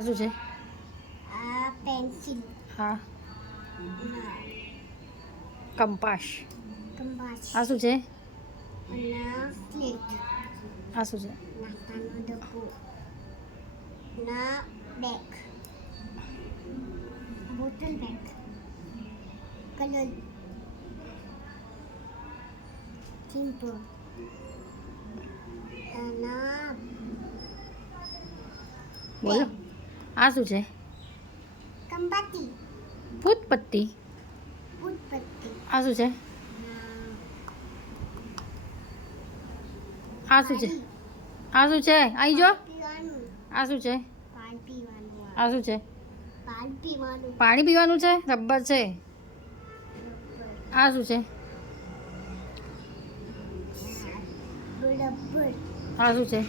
શું છે? આ પેન્સિલ, હા. કંપાસ. કંપાસ, આ શું છે? અને સ્લેટ, આ શું છે? નાસ્તાનો ડબ્બો, ના બેગ, બોટલ બેગ, કલર, ચીંપો, અને બોલો. આ શું છે? કંપાતી, ફૂટપટ્ટી. ઉત્પત્તિ, આ શું છે? આ શું છે? આ શું છે? અહીં જો. પીવાનું, આ શું છે? પાણી પીવાનું, આ શું છે? પાણી પીવાનું, પાણી પીવાનું છે? રબર છે. આ શું છે? રબર, આ શું છે?